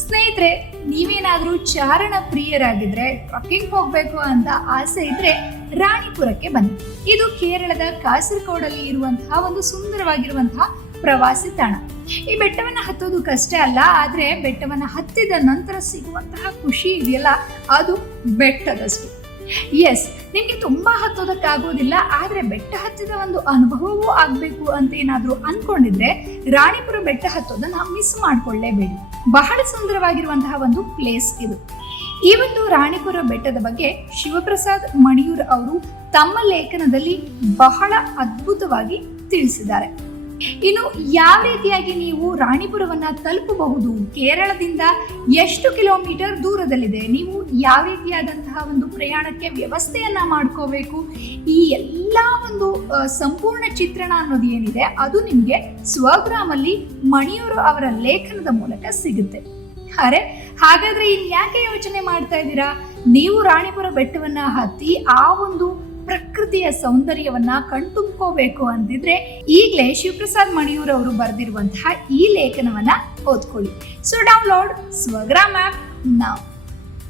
ಸ್ನೇಹಿತರೆ, ನೀವೇನಾದ್ರೂ ಚಾರಣ ಪ್ರಿಯರಾಗಿದ್ರೆ, ಟ್ರಕ್ಕಿಂಗ್ ಹೋಗ್ಬೇಕು ಅಂತ ಆಸೆ ಇದ್ರೆ ರಾಣಿಪುರಕ್ಕೆ ಬನ್ನಿ. ಇದು ಕೇರಳದ ಕಾಸರಗೋಡಲ್ಲಿ ಇರುವಂತಹ ಒಂದು ಸುಂದರವಾಗಿರುವಂತಹ ಪ್ರವಾಸಿ ತಾಣ. ಈ ಬೆಟ್ಟವನ್ನ ಹತ್ತೋದಕ್ಕಷ್ಟೇ ಅಲ್ಲ, ಆದ್ರೆ ಬೆಟ್ಟವನ್ನ ಹತ್ತಿದ ನಂತರ ಸಿಗುವಂತಹ ಖುಷಿ ಇದೆಯಲ್ಲ, ಅದು ಬೆಟ್ಟದಷ್ಟು. ಎಸ್, ನಿಮ್ಗೆ ತುಂಬಾ ಹತ್ತೋದಕ್ಕಾಗೋದಿಲ್ಲ, ಆದ್ರೆ ಬೆಟ್ಟ ಹತ್ತಿದ ಒಂದು ಅನುಭವವೂ ಆಗ್ಬೇಕು ಅಂತ ಏನಾದ್ರೂ ಅನ್ಕೊಂಡಿದ್ರೆ ರಾಣಿಪುರ ಬೆಟ್ಟ ಹತ್ತೋದನ್ನ ಮಿಸ್ ಮಾಡ್ಕೊಳ್ಳೇಬೇಡಿ. ಬಹಳ ಸುಂದರವಾಗಿರುವಂತಹ ಒಂದು ಪ್ಲೇಸ್ ಇದು. ಈ ಒಂದು ರಾಣಿಪುರ ಬೆಟ್ಟದ ಬಗ್ಗೆ ಶಿವಪ್ರಸಾದ್ ಮಣಿಯೂರ್ ಅವರು ತಮ್ಮ ಲೇಖನದಲ್ಲಿ ಬಹಳ ಅದ್ಭುತವಾಗಿ ತಿಳಿಸಿದ್ದಾರೆ. ಇನ್ನು ಯಾವ ರೀತಿಯಾಗಿ ನೀವು ರಾಣಿಪುರವನ್ನ ತಲುಪಬಹುದು, ಕೇರಳದಿಂದ ಎಷ್ಟು ಕಿಲೋಮೀಟರ್ ದೂರದಲ್ಲಿದೆ, ನೀವು ಯಾವ ರೀತಿಯಾದಂತಹ ಒಂದು ಪ್ರಯಾಣಕ್ಕೆ ವ್ಯವಸ್ಥೆಯನ್ನ ಮಾಡ್ಕೋಬೇಕು, ಈ ಎಲ್ಲ ಒಂದು ಸಂಪೂರ್ಣ ಚಿತ್ರಣ ಅನ್ನೋದು ಏನಿದೆ ಅದು ನಿಮ್ಗೆ ಸ್ವಗ್ರಾಮಲ್ಲಿ ಮಣಿಯೂರು ಅವರ ಲೇಖನದ ಮೂಲಕ ಸಿಗುತ್ತೆ. ಹಾಗಾದ್ರೆ ಇನ್ಯಾಕೆ ಯೋಚನೆ ಮಾಡ್ತಾ ಇದ್ದೀರಾ? ನೀವು ರಾಣಿಪುರ ಬೆಟ್ಟವನ್ನ ಹತ್ತಿ ಆ ಒಂದು ಪ್ರಕೃತಿಯ ಸೌಂದರ್ಯವನ್ನ ಕಣ್ತುಂಬ್ಕೋಬೇಕು ಅಂತಿದ್ರೆ ಈಗಲೇ ಶಿವಪ್ರಸಾದ್ ಮಣಿಯೂರ್ ಅವರು ಬರೆದಿರುವಂತಹ ಈ ಲೇಖನವನ್ನ ಓದ್ಕೊಳ್ಳಿ. So download Swagram app now.